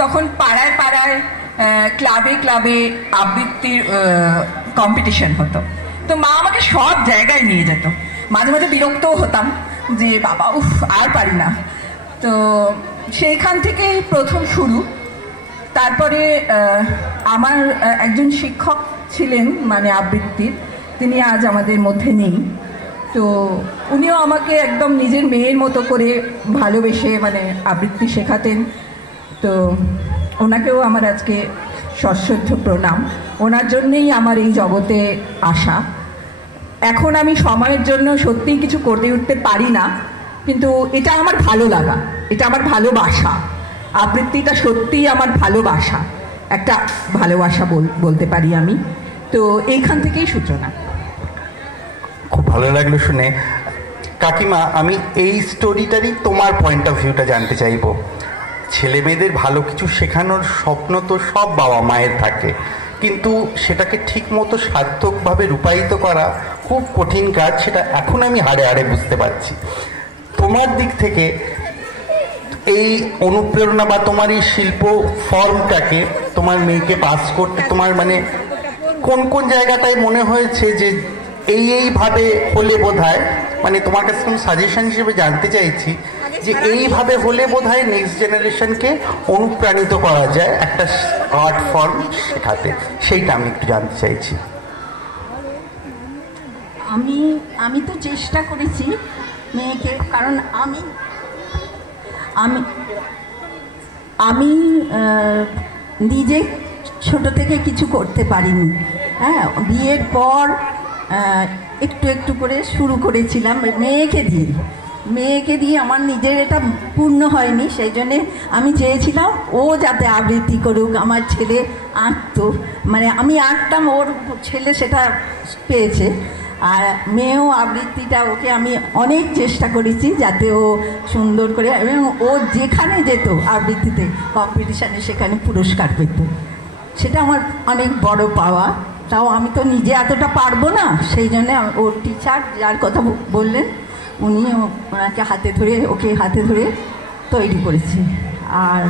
তখন পাড়ায় পাড়ায় ক্লাবে ক্লাবে আবৃত্তির কম্পিটিশন হতো। তো মা আমাকে সব জায়গায় নিয়ে যেত। মাঝে মাঝে বিরক্তও হতাম যে বাবা উফ আর পারি না। তো সেইখান থেকে প্রথম শুরু। তারপরে আমার একজন শিক্ষক ছিলেন মানে আবৃত্তির, তিনি আজ আমাদের মধ্যে নেই। তো উনিও আমাকে একদম নিজের মেয়ের মতো করে ভালোবেসে মানে আবৃত্তি শেখাতেন। তো ওনাকেও আমার আজকে সশ্রদ্ধ প্রণাম। ওনার জন্যেই আমার এই জগতে আসা। এখন আমি সময়ের জন্য সত্যিই কিছু করে উঠতে পারি না, কিন্তু এটা আমার ভালো লাগা, এটা আমার ভালোবাসা। আবৃত্তিটা সত্যিই আমার ভালোবাসা, একটা ভালোবাসা বলতে পারি আমি। তো এইখান থেকেই সূচনা। খুব ভালো লাগলো শুনে। কাকিমা, আমি এই স্টোরিটারই তোমার পয়েন্ট অফ ভিউটা জানতে চাইবো। ছেলে মেয়েদের ভালো কিছু শেখানোর স্বপ্ন তো সব বাবা মায়ের থাকে, কিন্তু সেটাকে ঠিক মতো সার্থকভাবে রূপায়িত করা খুব কঠিন কাজ, সেটা এখন আমি হাড়ে হাড়ে বুঝতে পারছি। তোমার দিক থেকে এই অনুপ্রেরণা বা তোমার এই শিল্প ফর্মটাকে তোমার মেয়েকে পাস করতে তোমার মানে কোন কোন জায়গাটায় মনে হয়েছে যে এইভাবে হলে বোধহয়, মানে তোমার কাছে কোনো সাজেশন হিসেবে জানতে চাইছি যে এইভাবে হলে বোধহয় নেক্সট জেনারেশনকে অনুপ্রাণিত করা যায় একটা আর্ট ফর্ম শেখাতে, সেইটা আমি একটু জানতে চাইছি। আমি তো চেষ্টা করেছি মেয়েকে, কারণ আমি নিজে ছোট থেকে কিছু করতে পারিনি। হ্যাঁ, বিয়ের পর একটু একটু করে শুরু করেছিলাম মেয়েকে দিয়ে আমার নিজের এটা পূর্ণ হয়নি। সেই জন্যে আমি চেয়েছিলাম ও যাতে আবৃত্তি করুক, আমার ছেলে আঁকতো, মানে আমি আঁকতাম, ওর ছেলে সেটা পেয়েছে। আর মেয়েও আবৃত্তিটা, ওকে আমি অনেক চেষ্টা করেছি যাতে ও সুন্দর করে, এবং ও যেখানে যেত আবৃত্তিতে কম্পিটিশানে সেখানে পুরস্কার পেত। সেটা আমার অনেক বড় পাওয়া। তাও আমি তো নিজে এতটা পারবো না, সেই জন্যে ওর টিচার যার কথা বললেন উনি ওকে হাতে ধরে তৈরি করেছি। আর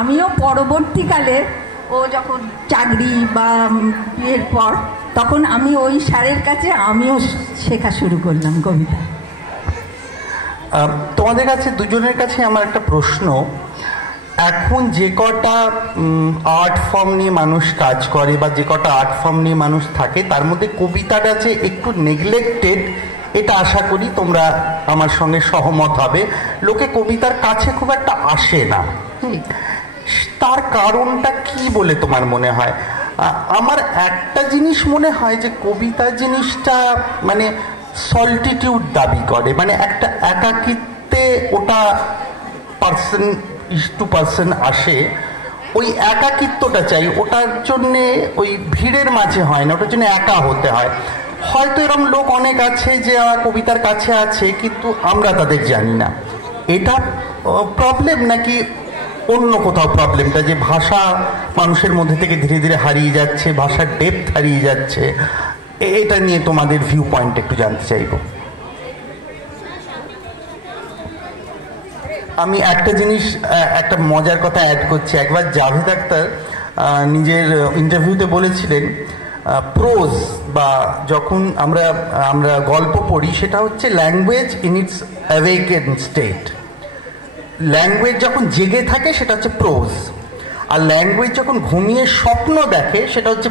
আমিও পরবর্তীকালে ও যখন চাকরি বা বিয়ের পর, তখন আমি ওই স্যারের কাছে আমিও শেখা শুরু করলাম কবিতা। তোমাদের কাছে দুজনের কাছে আমার একটা প্রশ্ন। এখন যে কটা আর্ট ফর্ম নিয়ে মানুষ কাজ করে বা যে কটা আর্ট ফর্ম নিয়ে মানুষ থাকে, তার মধ্যে কবিতাটা যে একটু নেগলেক্টেড, এটা আশা করি তোমরা আমার সঙ্গে সহমত হবে। লোকে কবিতার কাছে খুব একটা আসে না। তার কারণটা কি বলে তোমার মনে হয়? আমার একটা জিনিস মনে হয় যে কবিতা জিনিসটা মানে সলিটিউড দাবি করে, মানে একটা একাকিত্বে ওটা পার্সন টু পার্সন আসে, ওই একাকিত্বটা চাই, ওটার জন্যে ওই ভিড়ের মাঝে হয় না, ওটার জন্য একা হতে হয়। হয়তো এরকম লোক অনেক আছে যে কবিতার কাছে আছে, কিন্তু আমরা তাদের জানি না। এটা প্রবলেম নাকি অন্য কোথাও প্রবলেমটা, যে ভাষা মানুষের মধ্যে থেকে ধীরে ধীরে হারিয়ে যাচ্ছে, ভাষার ডেপথ হারিয়ে যাচ্ছে? এটা নিয়ে তোমাদের ভিউ পয়েন্ট একটু জানতে চাইব। আমি একটা জিনিস, একটা মজার কথা অ্যাড করছি। একবার জাভেদ আখতার নিজের ইন্টারভিউতে বলেছিলেন, প্রোজ বা যখন আমরা গল্প পড়ি, সেটা হচ্ছে language in it's awaken state. Language যখন জেগে থাকে সেটা হচ্ছে প্রোজ, আর ল্যাঙ্গুয়েজ যখন ঘুমিয়ে স্বপ্ন দেখে সেটা হচ্ছে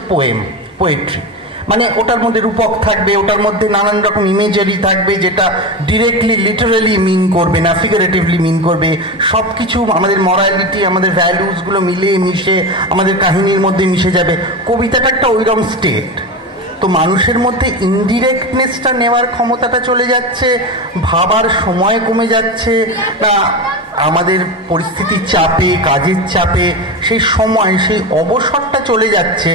পোয়েট্রি। মানে ওটার মধ্যে রূপক থাকবে, ওটার মধ্যে নানান রকম ইমেজারি থাকবে, যেটা ডিরেক্টলি লিটারালি মিন করবে না, ফিগারেটিভলি মিন করবে। সব কিছু আমাদের মরালিটি, আমাদের ভ্যালুসগুলো মিলিয়ে মিশে আমাদের কাহিনীর মধ্যে মিশে যাবে। কবিতাটা একটা ওইরকম স্টেট। তো মানুষের মধ্যে ইনডিরেক্টনেসটা নেওয়ার ক্ষমতাটা চলে যাচ্ছে, ভাবার সময় কমে যাচ্ছে, না আমাদের পরিস্থিতির চাপে, কাজের চাপে সেই সময়, সেই অবসরটা চলে যাচ্ছে,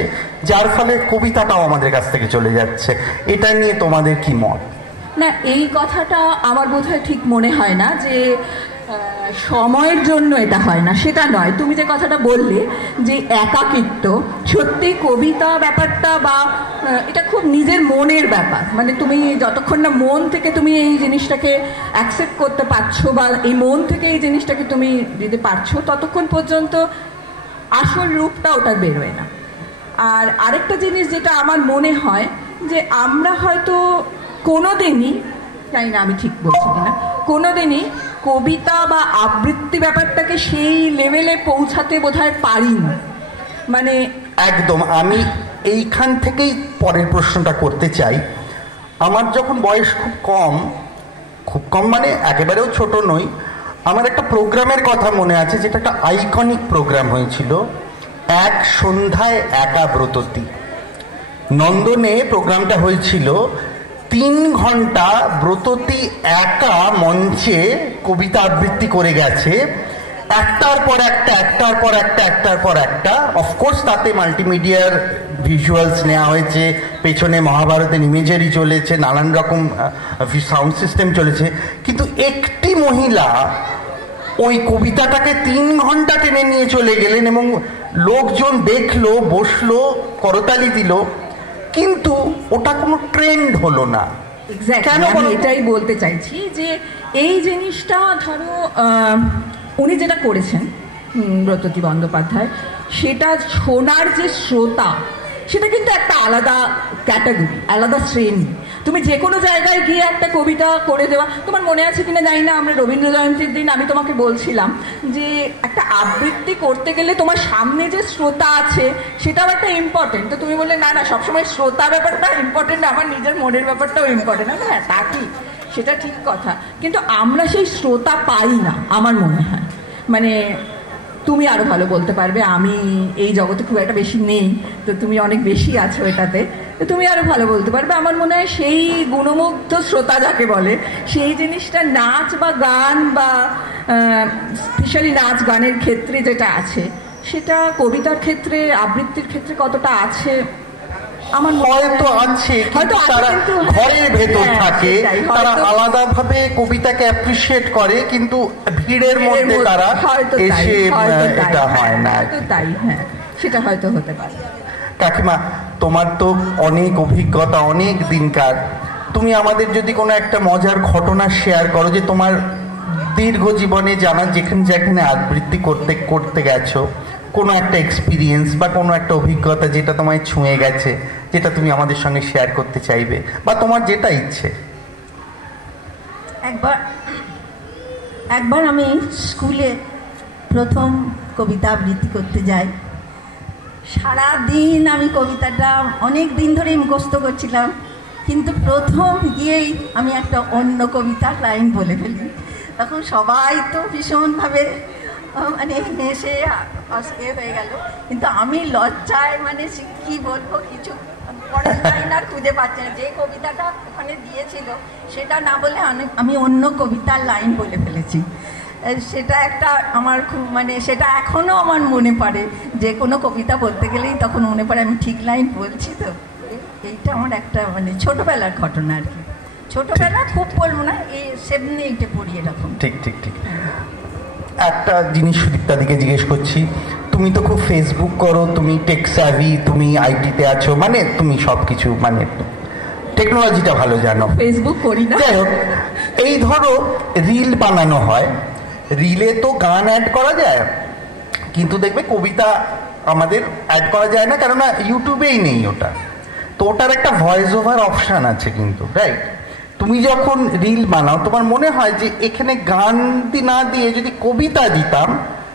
যার ফলে কবিতাটাও আমাদের কাছ থেকে চলে যাচ্ছে। এটা নিয়ে তোমাদের কি মত? না, এই কথাটা আমার বোধহয় ঠিক মনে হয় না যে সময়ের জন্য এটা হয় না সেটা নয়। তুমি যে কথাটা বললে যে একাকিত্ব, সত্যি কবিতা ব্যাপারটা বা এটা খুব নিজের মনের ব্যাপার। মানে তুমি যতক্ষণ না মন থেকে তুমি এই জিনিসটাকে অ্যাকসেপ্ট করতে পারছো বা এই মন থেকে এই জিনিসটাকে তুমি দিতে পারছো, ততক্ষণ পর্যন্ত আসল রূপটা ওটা বেরোয় না। আর আরেকটা জিনিস যেটা আমার মনে হয় যে আমরা হয়তো কোনোদিনই, জানি না আমি ঠিক বলছি কিনা, কোনোদিনই কবিতা বা আবৃত্তি ব্যাপারটাকে সেই লেভেলে পৌঁছাতে বোধহয় পারি না। মানে একদম, আমি এইখান থেকেই পরের প্রশ্নটা করতে চাই। আমার যখন বয়স খুব কম মানে একেবারেও ছোট নই, আমার একটা প্রোগ্রামের কথা মনে আছে, যেটা একটা আইকনিক প্রোগ্রাম হয়েছিল, এক সন্ধ্যায় একা ব্রততী। নন্দনে প্রোগ্রামটা হয়েছিল, 3 ঘন্টা ব্রততী একা মঞ্চে কবিতা আবৃত্তি করে গেছে, একটার পর একটা। অফকোর্স তাতে মাল্টিমিডিয়ার ভিজুয়ালস নেওয়া হয়েছে, পেছনে মহাভারতের ইমেজারি চলেছে, নানান রকম সাউন্ড সিস্টেম চলেছে, কিন্তু একটি মহিলা ওই কবিতাটাকে 3 ঘন্টা টেনে নিয়ে চলে গেলেন এবং লোকজন দেখলো, বসলো, করতালি দিল, কিন্তু ওটা কোনো ট্রেন্ড হলো না। কেন আমি এটাই বলতে চাইছি যে এই জিনিসটা ধরো উনি যেটা করেছেন ব্রততী বন্দ্যোপাধ্যায়, সেটা শোনার যে শ্রোতা, সেটা কিন্তু একটা আলাদা ক্যাটাগরি, আলাদা শ্রেণী। তুমি যে কোনো জায়গায় গিয়ে একটা কবিতা করে দেওয়া, তোমার মনে আছে কিনা জানি না, আমরা রবীন্দ্র জয়ন্তীর দিন আমি তোমাকে বলছিলাম যে একটা আবৃত্তি করতে গেলে তোমার সামনে যে শ্রোতা আছে সেটাও একটা ইম্পর্টেন্ট। তো তুমি বললে না সবসময় শ্রোতা ব্যাপারটা ইম্পর্টেন্ট, আমার নিজের মনের ব্যাপারটাও ইম্পর্টেন্ট। হ্যাঁ তা কি, সেটা ঠিক কথা, কিন্তু আমরা সেই শ্রোতা পাই না আমার মনে হয়। মানে তুমি আরো ভালো বলতে পারবে, আমি এই জগতে খুব একটা বেশি নেই, তো তুমি অনেক বেশি আছো এটাতে, তো তুমি আরো ভালো বলতে পারবে। আমার মনে হয় সেই গুণমুগ্ধ শ্রোতা যাকে বলে, সেই জিনিসটা নাচ বা গান বা স্পেশালি নাচ গানের ক্ষেত্রে যেটা আছে, সেটা কবিতার ক্ষেত্রে, আবৃত্তির ক্ষেত্রে কতটা আছে আমার হয়তো আছে, কিন্তু তারা ঘরের ভেতর থাকে, তারা আলাদাভাবে কবিতাকে অ্যাপ্রিসিয়েট করে, কিন্তু ভিড়ের মধ্যে তারা এসে এটা হয় না। তাই হ্যাঁ, সেটা হয়তো হতে পারে। কাকিমা, তোমার তো অনেক অভিজ্ঞতা, অনেক দিনকার, তুমি আমাদের যদি কোনো একটা মজার ঘটনা শেয়ার করো, যে তোমার দীর্ঘ জীবনে যেখানে আবৃত্তি করতে গেছো, কোনো একটা এক্সপিরিয়েন্স বা কোনো একটা অভিজ্ঞতা যেটা তোমায় ছুঁয়ে গেছে, যেটা তুমি আমাদের সঙ্গে শেয়ার করতে চাইবে, বা তোমার যেটা ইচ্ছে। একবার আমি স্কুলে প্রথম কবিতা আবৃত্তি করতে যাই। সারাদিন আমি কবিতাটা অনেক দিন ধরেই মুখস্থ করছিলাম, কিন্তু প্রথম গিয়েই আমি একটা অন্য কবিতার লাইন বলে ফেলি। তখন সবাই তো ভীষণভাবে মানে হেসে হয়ে গেল, কিন্তু আমি লজ্জায় মানে কি বলবো, কিছু পরের লাইন আর খুঁজে পাচ্ছি না। যে কবিতাটা ওখানে দিয়েছিল সেটা না বলে আমি অন্য কবিতার লাইন বলে ফেলেছি। সেটা একটা আমার খুব মানে সেটা এখনও আমার মনে পড়ে, যে কোনো কবিতা বলতে গেলেই তখন মনে পড়ে আমি ঠিক লাইন বলছি তো। এইটা আমার একটা মানে ছোটোবেলার ঘটনা আর কি। ছোটোবেলা খুব বলবো না, এই 7 8-এ পড়ি এরকম। ঠিক। একটা জিনিস সুদীপ্তাদিকে জিজ্ঞেস করছি, তুমি তো খুব ফেসবুক করো, তুমি টেক স্যাভি, তুমি আইটিতে আছো, মানে তুমি সব কিছু মানে টেকনোলজিটা ভালো জানো। ফেসবুক করি না, যাই হোক, এই ধরো রিল বানানো হয়, রিলে তো গান অ্যাড করা যায়, কিন্তু দেখবে কবিতা আমাদের অ্যাড করা যায় না, কেননা ইউটিউবেই নেই ওটা। তো ওটার একটা ভয়েস ওভার অপশান আছে কিন্তু, রাইট? তুমি যখন রিল বানাও, তোমার মনে হয় যে এখানে গান না দিয়ে যদি কবিতা দিতাম,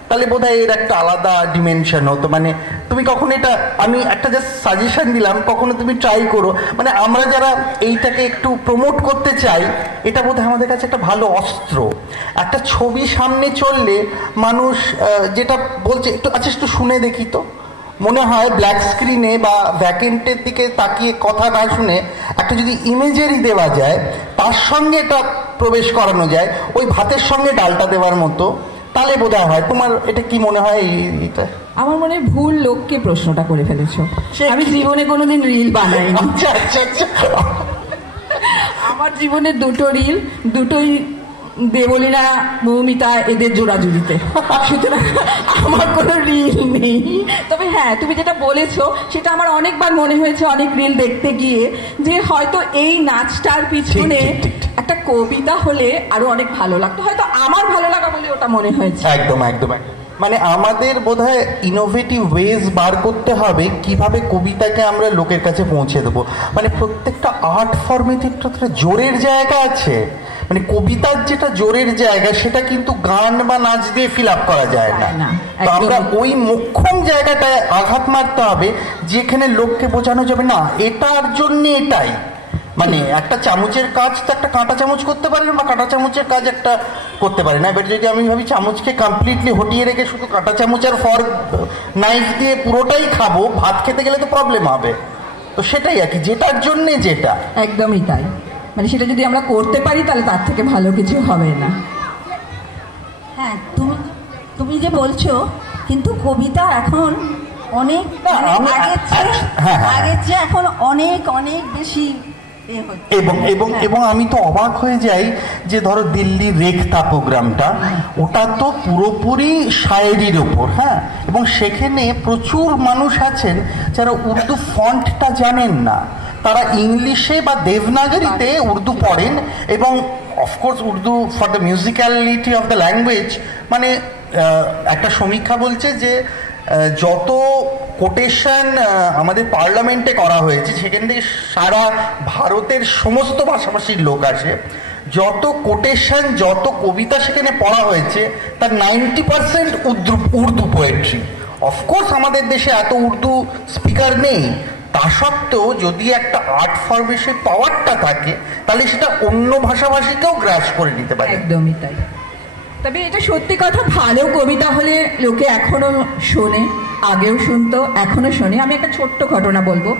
তাহলে বোধহয় এর একটা আলাদা ডিমেনশন হতো। মানে তুমি কখনো এটা, আমি একটা জাস্ট সাজেশন দিলাম, কখনো তুমি ট্রাই করো। মানে আমরা যারা এইটাকে একটু প্রমোট করতে চাই, এটা বোধহয় আমাদের কাছে একটা ভালো অস্ত্র। একটা ছবি সামনে চললে মানুষ যেটা বলছে, একটু শুনে দেখি তো, মনে হয় ব্ল্যাক স্ক্রিনে বা ভ্যাকেন্টের দিকে তাকিয়ে কথা না শুনে একটা যদি ইমেজারি দেওয়া যায়, তার সঙ্গে এটা প্রবেশ করানো যায়, ওই ভাতের সঙ্গে ডালটা দেওয়ার মতো, তাহলে বোধহয় হয়। তোমার এটা কি মনে হয়? এটা আমার মনে হয় ভুল লোককে প্রশ্নটা করে ফেলেছো। আমি জীবনে কোনোদিন রিল বানাইনি। আচ্ছা। আমার জীবনে 2টো রিল, দুটোই দেবলীনা মৌমিতা এদের জোড়াজুড়িতে, সুতরাং আমার কোনো রিল নেই। তবে হ্যাঁ, তুমি যেটা বলেছো সেটা আমার অনেকবার মনে হয়েছে অনেক রিল দেখতে গিয়ে, যে হয়তো এই নাচটার পিছনে একটা কবিতা হলে আরো অনেক ভালো লাগতো, হয়তো আমার ভালো লাগা বলে ওটা মনে হয়েছে। একদম একদম একদম, মানে আমাদের বোধহয় ইনোভেটিভ ওয়েজ বার করতে হবে কিভাবে কবিতাকে আমরা লোকের কাছে পৌঁছে দেবো। মানে প্রত্যেকটা আর্ট ফর্মেতে একটা জোরের জায়গা আছে, মানে কবিতার যেটা জোরের জায়গা সেটা কিন্তু গান বা নাচ দিয়ে ফিল আপ করা যায় না। তো আমরা ওই মোক্ষম জায়গাটায় আঘাত মারতে হবে যেখানে লোককে বোঝানো যাবে না এটার জন্য এটাই, মানে একটা চামচের কাজ তো একটা কাঁটা চামচ করতে পারে না, বা কাঁটা চামচের কাজ একটা করতে পারে না। এবার যদি আমি ভাবি চামচকে কমপ্লিটলি হটিয়ে রেখে শুধু কাঁটা চামচ আর ফর্ক নাইফ দিয়ে পুরোটাই খাবো, ভাত খেতে গেলে তো প্রবলেম হবে। তো সেটাই আর কি, যেটার জন্যে যেটা। একদমই তাই, মানে সেটা যদি আমরা করতে পারি তাহলে তার থেকে ভালো কিছু হবে না। হ্যাঁ, তুমি যে বলছো, কিন্তু কবিতা এখন অনেক আগের চেয়ে এখন অনেক অনেক বেশি। এবং আমি তো অবাক হয়ে যাই যে ধরো দিল্লির রেখতা প্রোগ্রামটা, ওটা তো পুরোপুরি শায়েরির ওপর, হ্যাঁ, এবং সেখানে প্রচুর মানুষ আছেন যারা উর্দু ফন্টটা জানেন না, তারা ইংলিশে বা দেবনাগরীতে উর্দু পড়েন, এবং of course Urdu for the musicality of the language. মানে একটা সমীক্ষা বলছে যে যত কোটেশন আমাদের পার্লামেন্টে করা হয়েছে সেখান থেকে সারা ভারতের সমস্ত ভাষাভাষীর লোক আসে, যত কোটেশন যত কবিতা সেখানে পড়া হয়েছে তার 90% উর্দু পোয়েট্রি। অফকোর্স আমাদের দেশে এত উর্দু স্পিকার নেই, তা সত্ত্বেও যদি একটা আর্ট ফর্মে সে পাওয়ারটা থাকে তাহলে সেটা অন্য ভাষাভাষীকেও গ্রাস করে নিতে পারে। একদমই তাই। তবে এটা সত্যি কথা, ভালো কবিতা হলে লোকে এখনো শোনে, আগেও শুনতো, এখনো শোনে। আমি একটা ছোট্ট ঘটনা বলবো।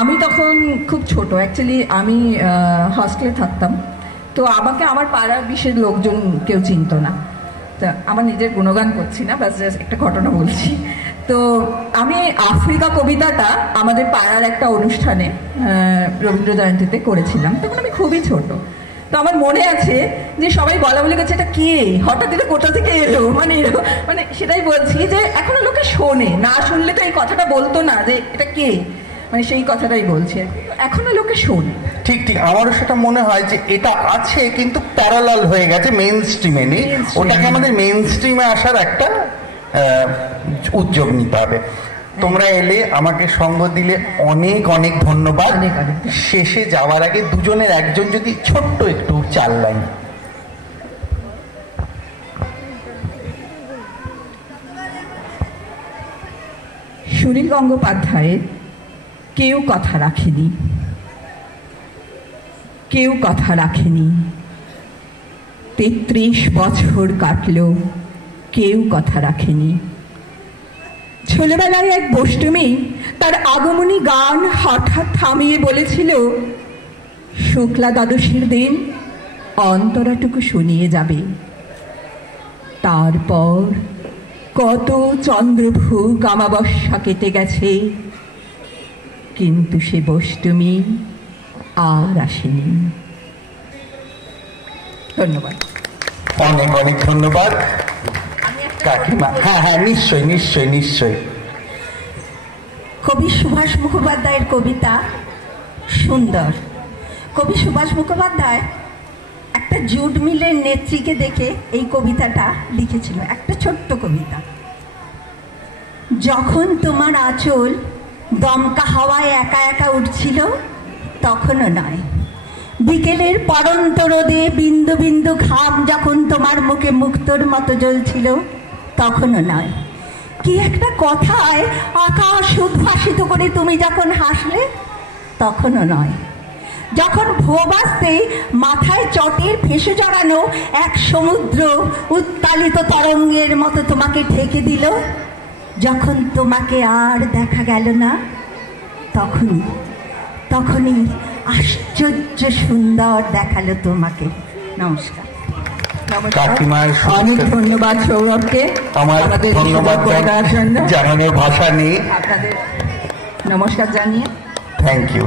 আমি তখন খুব ছোট, অ্যাকচুয়ালি আমি হস্টেলে থাকতাম, তো আমাকে আমার পাড়ার বিশেষ লোকজন কেউ চিনতো না। তা আমার নিজের গুণগান করছি না, বাস জাস্ট একটা ঘটনা বলছি। তো আমি আফ্রিকা কবিতাটা আমাদের পাড়ার একটা অনুষ্ঠানে রবীন্দ্র জয়ন্তীতে করেছিলাম, তখন আমি খুবই ছোট। তো আমার মনে আছে যে সবাই বলা বলে গেছে এটা কে, হঠাৎ এটা কোথা থেকে এলো, মানে সেটাই বলছি যে এখনো লোকে শোনে, না শুনলে তো এই কথাটা বলতো না যে এটা কে, মানে সেই কথাটাই বলছি, এখনো লোকে শোনে। ঠিক ঠিক, আমারও সেটা মনে হয় যে এটা আছে কিন্তু প্যারালাল হয়ে গেছে, মেইন স্ট্রিমে নেই। ওটাকে আমাদের মেইন স্ট্রিমে আসার একটা উদ্যোগ নিতে হবে। তোমরা এলে, আমাকে সঙ্গ দিলে, অনেক অনেক ধন্যবাদ। শেষে যাওয়ার আগে দুজনের একজন যদি ছোট্ট একটু 4 লাইন। সুনীল গঙ্গোপাধ্যায়ের কেউ কথা রাখেনি, কেউ কথা রাখেনি, 33 বছর কাটল, কেউ কথা রাখেনি। ছোটবেলায় এক বষ্টমী তার আগমনী গান হঠাৎ থামিয়ে বলেছিল, শুক্লা দ্বাদশীর দিন অন্তরাটুকু শুনিয়ে যাবে। তারপর কত চন্দ্রভূক অমাবস্যা কেটে গেছে, কিন্তু সে বষ্টমী আর আসেনি। ধন্যবাদ, অনেক অনেক ধন্যবাদ কাকিমা। হ্যাঁ হ্যাঁ, নিশ্চয়ই নিশ্চয়ই নিশ্চয়ই। কবি সুভাষ মুখোপাধ্যায়ের কবিতা সুন্দর। কবি সুভাষ মুখোপাধ্যায় একটা জুট মিলের নেত্রীকে দেখে এই কবিতাটা লিখেছিল, একটা ছোট্ট কবিতা। যখন তোমার আঁচল দমকা হাওয়ায় একা একা উঠছিল তখনও নয়, বিকেলের পড়ন্ত রোদে বিন্দু বিন্দু ঘাম যখন তোমার মুখে মুক্তোর মতো জ্বলছিল তখনও নয়, কি একটা কথায় আকাশ উদ্ভাসিত করে তুমি যখন হাসলে তখনও নয়, যখন ভোর আসতেই মাথায় চটের ফেঁসে জড়ানো এক সমুদ্র উত্তালিত তরঙ্গের মতো তোমাকে ঢেকে দিল, যখন তোমাকে আর দেখা গেল না তখনই আশ্চর্য সুন্দর দেখালো তোমাকে। নমস্কার। অনেক ধন্যবাদ সৌরভকে আমাদের ধন্যবাদ জানানোর ভাষা নেই। আপনাদের নমস্কার জানিয়ে থ্যাংক ইউ।